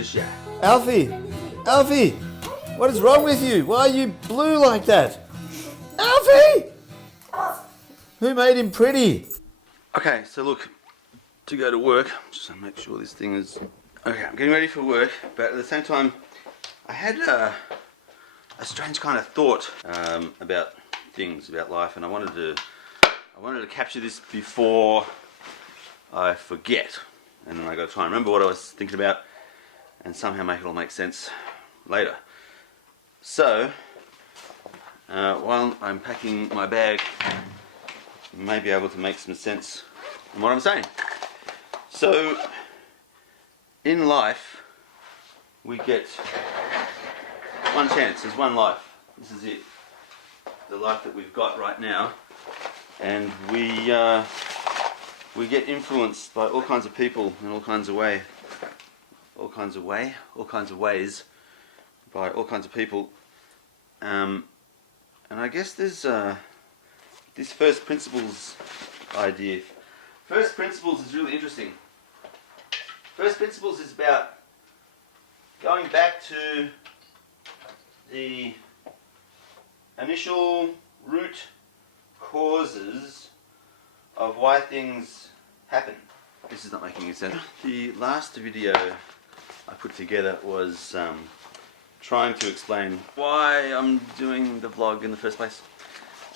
the shack. Alfie! Alfie! What is wrong with you? Why are you blue like that? Alfie! Who made him pretty? Okay, so look, to go to work, just to make sure this thing is... Okay, I'm getting ready for work, but at the same time, I had a strange kind of thought about things, about life, and I wanted to capture this before I forget. And then I got to try and remember what I was thinking about and somehow make it all make sense later. So, while I'm packing my bag, you may be able to make some sense in what I'm saying. So, in life, we get one chance. There's one life. This is it. The life that we've got right now. And we get influenced by all kinds of people in all kinds of ways, by all kinds of people. And I guess there's this first principles idea. First principles is really interesting. First principles is about going back to the initial root causes of why things happen. This is not making any sense. The last video I put together was trying to explain why I'm doing the vlog in the first place.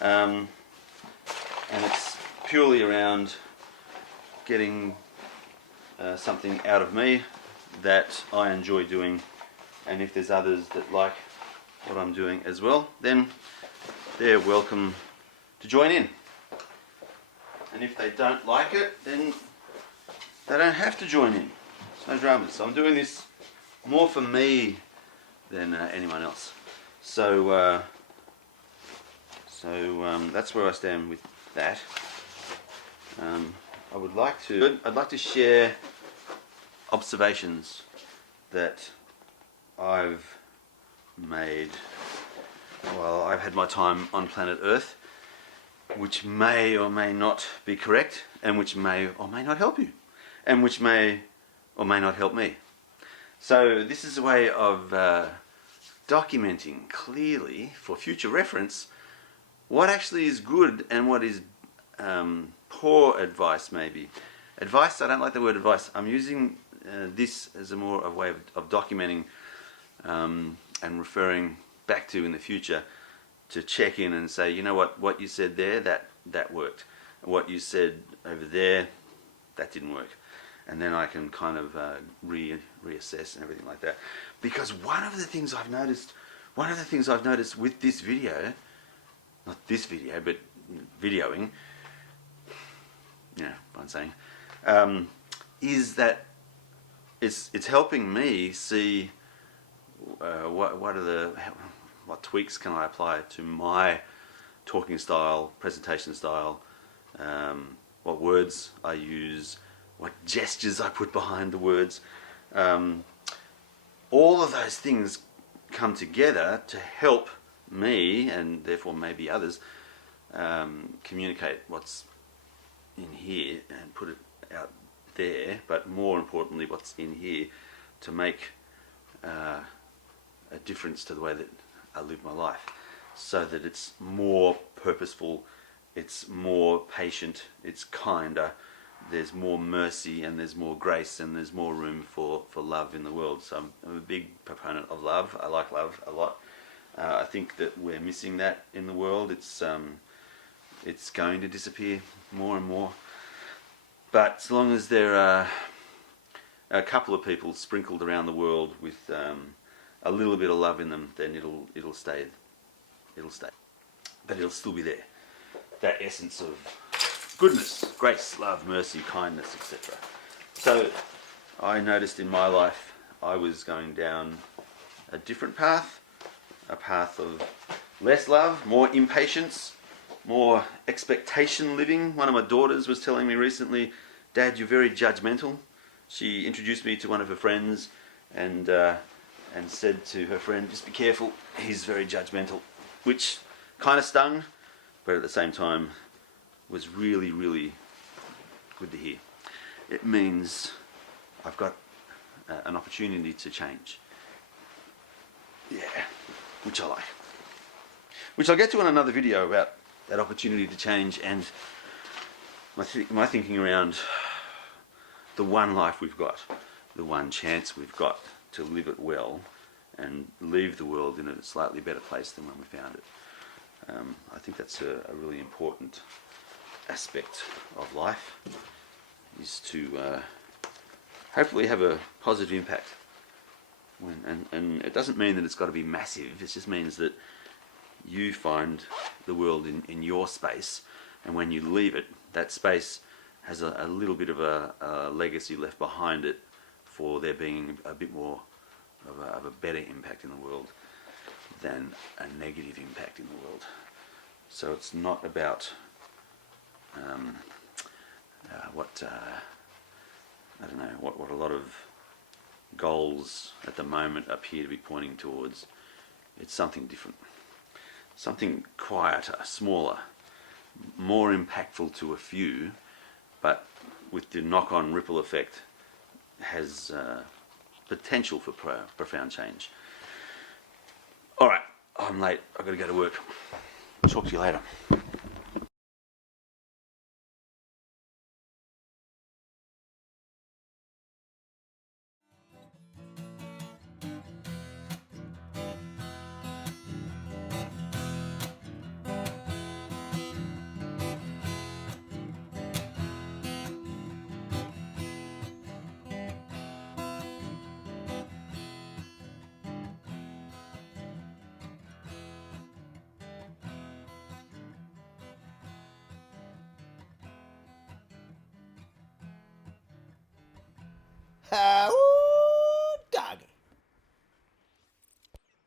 And it's purely around getting something out of me that I enjoy doing, and if there's others that like what I'm doing as well, then they're welcome to join in. And if they don't like it, then they don't have to join in. It's no dramas. So I'm doing this more for me than anyone else. So that's where I stand with that. I'd like to share observations that I've made while I've had my time on planet Earth, which may or may not be correct, and which may or may not help you, and which may or may not help me. So this is a way of documenting clearly, for future reference, what actually is good and what is poor advice, maybe. Advice, I don't like the word advice. I'm using this as a more of a way of documenting and referring back to in the future to check in and say, you know what you said there, that worked. What you said over there, that didn't work. And then I can kind of reassess and everything like that. Because one of the things I've noticed with this video, not this video, but videoing, you know what I'm saying, is that it's helping me see what tweaks can I apply to my talking style, presentation style, what words I use, what gestures I put behind the words. All of those things come together to help me, and therefore maybe others, communicate what's in here and put it out there, but more importantly what's in here to make a difference to the way that I live my life, so that it's more purposeful, it's more patient, it's kinder, there's more mercy and there's more grace and there's more room for love in the world. So I'm a big proponent of love. I like love a lot. I think that we're missing that in the world. It's going to disappear more and more. But as long as there are a couple of people sprinkled around the world with a little bit of love in them, then it'll stay. But it'll still be there. That essence of goodness, grace, love, mercy, kindness, etc. So I noticed in my life I was going down a different path, a path of less love, more impatience, more expectation living. One of my daughters was telling me recently, "Dad, you're very judgmental." She introduced me to one of her friends and said to her friend, "Just be careful, he's very judgmental," which kind of stung, but at the same time was really, really good to hear. It means I've got an opportunity to change. Yeah, which I like. Which I'll get to in another video about that opportunity to change and my thinking around the one life we've got, the one chance we've got to live it well and leave the world in a slightly better place than when we found it. I think that's a really important aspect of life, is to hopefully have a positive impact. And it doesn't mean that it's got to be massive, it just means that you find the world in your space, and when you leave it, that space has a little bit of a legacy left behind it for there being a bit more of a better impact in the world than a negative impact in the world. So it's not about I don't know, what a lot of goals at the moment appear to be pointing towards. It's something different, something quieter, smaller, more impactful to a few, but with the knock-on ripple effect has potential for profound change. Alright, I'm late, I've got to go to work. Talk to you later. Ah,